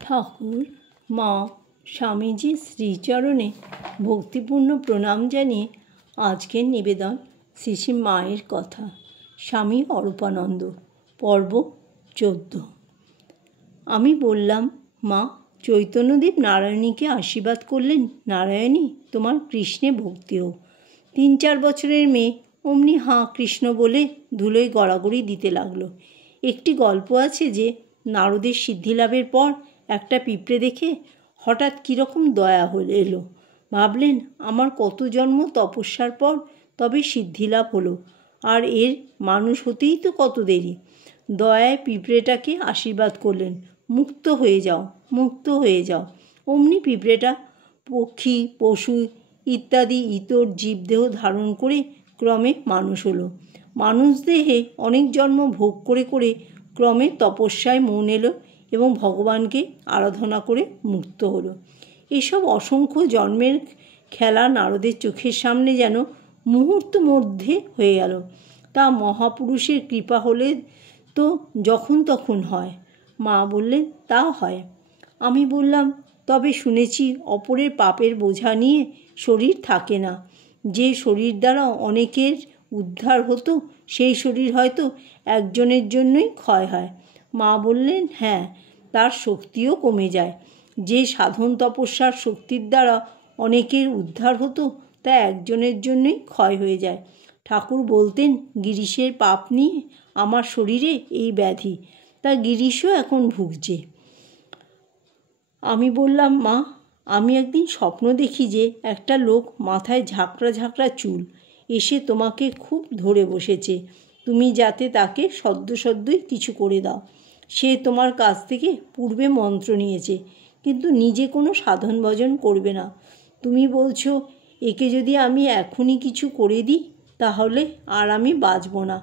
ঠাকুর মা স্বামীজির শ্রীচরণে ভক্তিপূর্ণ প্রণাম জানিয়ে আজকের নিবেদন শ্রী শ্রী মায়ের কথা। স্বামী অরূপানন্দ, পর্ব 14। আমি বললাম, মা, চৈতন্যদেব নারায়ণীকে আশীর্বাদ করলেন, নারায়ণী তোমার কৃষ্ণে ভক্তি হোক। 3-4 বছরের মেয়ে অমনি হাঁ কৃষ্ণ বলে ধুলোয় গড়াগড়ি দিতে লাগলো। একটি গল্প আছে যে নারদের সিদ্ধিলাভের পর একটা পিঁপড়ে দেখে হঠাৎ কীরকম দয়া এলো। ভাবলেন, আমার কত জন্ম তপস্যার পর তবে সিদ্ধিলাভ হলো, আর এর মানুষ হতেই তো কত দেরি। দয়ায় পিঁপড়েটাকে আশীর্বাদ করলেন, মুক্ত হয়ে যাও, মুক্ত হয়ে যাও। অমনি পিঁপড়েটা পক্ষী, পশু ইত্যাদি ইতর জীবদেহ ধারণ করে ক্রমে মানুষ হলো। মানুষ দেহে অনেক জন্ম ভোগ করে করে ক্রমে তপস্যায় মন এলো এবং ভগবানকে আরাধনা করে মুক্ত হলো। এসব অসংখ্য জন্মের খেলা নারদের চোখের সামনে যেন মুহূর্ত মধ্যে হয়ে গেল। তা মহাপুরুষের কৃপা হলে তো যখন তখন হয়। মা বললেন, তা হয়। আমি বললাম, তবে শুনেছি অপরের পাপের বোঝা নিয়ে শরীর থাকে না। যে শরীর দ্বারা অনেকের উদ্ধার হতো সেই শরীর হয়তো একজনের জন্যই ক্ষয় হয়। মা বললেন, হ্যাঁ, তার শক্তিও কমে যায়। যে সাধন তপস্যার শক্তির দ্বারা অনেকের উদ্ধার হতো তা একজনের জন্যই ক্ষয় হয়ে যায়। ঠাকুর বলতেন, গিরিশের পাপ নিয়ে আমার শরীরে এই ব্যাধি, তা গিরিশও এখন ভুগছে। আমি বললাম, মা, আমি একদিন স্বপ্ন দেখি যে একটা লোক মাথায় ঝাঁকড়া ঝাঁকড়া চুল এসে তোমাকে খুব ধরে বসেছে। তুমি যাতে তাকে সদ্যই কিছু করে দাও। সে তোমার কাছ থেকে পূর্বে মন্ত্র নিয়েছে, কিন্তু নিজে কোনো সাধন ভজন করবে না। তুমি বলছো, একে যদি আমি এখনই কিছু করে দিই তাহলে আর আমি বাঁচব না,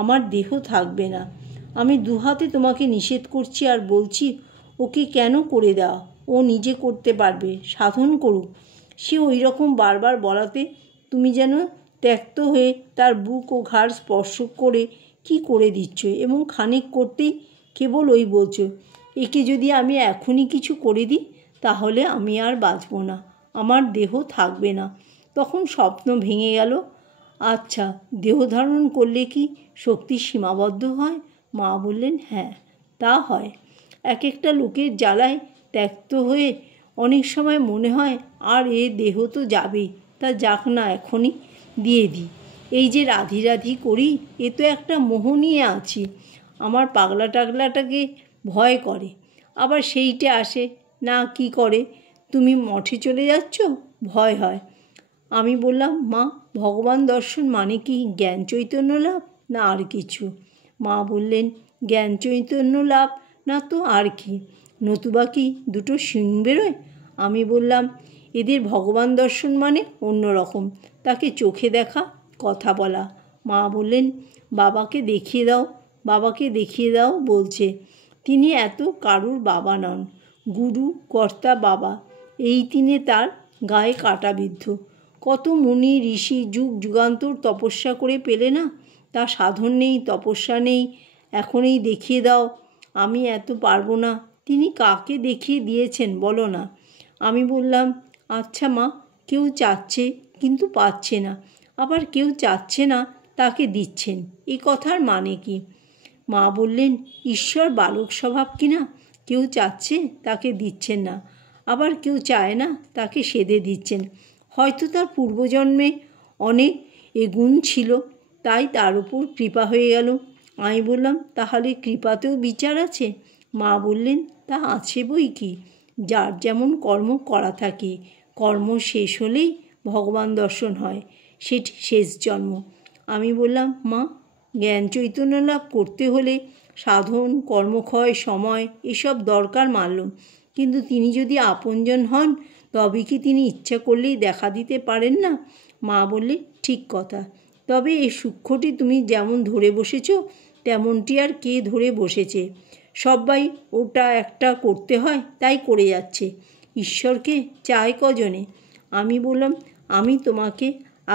আমার দেহ থাকবে না। আমি দুহাতে তোমাকে নিষেধ করছি আর বলছি, ওকে কেন করে দেওয়া, ও নিজে করতে পারবে, সাধন করুক। সে ওই রকম বারবার বলাতে তুমি যেন ত্যক্ত হয়ে তার বুক ও ঘাড় স্পর্শ করে কি করে দিচ্ছ এবং খানিক করতেই কেবল ওই বলছো, একে যদি আমি এখনই কিছু করে দিই তাহলে আমি আর বাঁচব না, আমার দেহ থাকবে না। তখন স্বপ্ন ভেঙে গেল। আচ্ছা, দেহ ধারণ করলে কি শক্তি সীমাবদ্ধ হয়? মা বললেন, হ্যাঁ, তা হয়। এক একটা লোকের জ্বালায় ত্যক্ত হয়ে অনেক সময় মনে হয় আর এ দেহ তো যাবেই, তা যাক না, এখনই দিয়ে দিই। এই যে রাধি রাধি করি, এ তো একটা মোহ নিয়ে আছি। আমার পাগলা টাগলাটাকে ভয় করে, আবার সেইটা আসে না, কি করে, তুমি মঠে চলে যাচ্ছ, ভয় হয়। আমি বললাম, মা, ভগবান দর্শন মানে কি জ্ঞান চৈতন্য লাভ না আর কিছু? মা বললেন, জ্ঞান চৈতন্য লাভ না তো আর কি, নতুবা কি দুটো শিং বেরোয়? আমি বললাম, এদের ভগবান দর্শন মানে অন্য রকম, তাকে চোখে দেখা, কথা বলা। মা বললেন, বাবাকে দেখিয়ে দাও, বাবাকে দেখিয়ে দাও বলছে। তিনি এত কারুর বাবা নন, গুরু কর্তা বাবা, এই তিনে তার গায়ে কাটা বিদ্ধ। কত মুনি ঋষি যুগ যুগান্তর তপস্যা করে পেলে না, তা সাধন নেই, তপস্যা নেই, এখনই দেখিয়ে দাও, আমি এত পারবো না। তিনি কাকে দেখিয়ে দিয়েছেন বলো না? আমি বললাম, আচ্ছা মা, কেউ চাচ্ছে কিন্তু পাচ্ছে না, আবার কেউ চাচ্ছে না তাকে দিচ্ছেন, এই কথার মানে কি? মা বললেন, ঈশ্বর বালক স্বভাব কিনা, কেউ চাচ্ছে তাকে দিচ্ছেন না, আবার কেউ চায় না তাকে সেধে দিচ্ছেন। হয়তো তার পূর্বজন্মে অনেক গুণ ছিল, তাই তার উপর কৃপা হয়ে গেল। আমি বললাম, তাহলে কৃপাতেও বিচার আছে? মা বললেন, তা আছে বই কি, যার যেমন কর্ম করা থাকে, কর্ম শেষ হলেই ভগবান দর্শন হয়, সেটি শেষ জন্ম। আমি বললাম, মা, জ্ঞান চৈতন্য লাভ করতে হলে সাধন, কর্মক্ষয়, সময় এসব দরকার মানলাম, কিন্তু তিনি যদি আপনজন হন তবে কি তিনি ইচ্ছা করলেই দেখা দিতে পারেন না? মা বললে, ঠিক কথা, তবে এই সূক্ষ্মটি তুমি যেমন ধরে বসেছ তেমনটি আর কে ধরে বসেছে? সবাই ওটা একটা করতে হয় তাই করে যাচ্ছে, ঈশ্বরকে চায় কজনে? আমি বললাম, আমি তোমাকে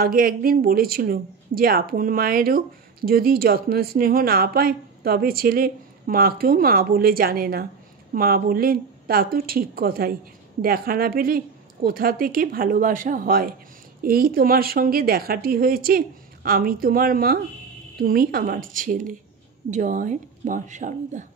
আগে একদিন বলেছিলাম যে আপন মায়েরও যদি যত্ন স্নেহ না পায় তবে ছেলে মাকেও মা বলে জানে না। মা বললেন, তা তো ঠিক কথাই। দেখা না পেলে কোথা থেকে ভালোবাসা হয়। এই তোমার সঙ্গে দেখাটি হয়েছে, আমি তোমার মা, তুমি আমার ছেলে। জয় মা শারদা।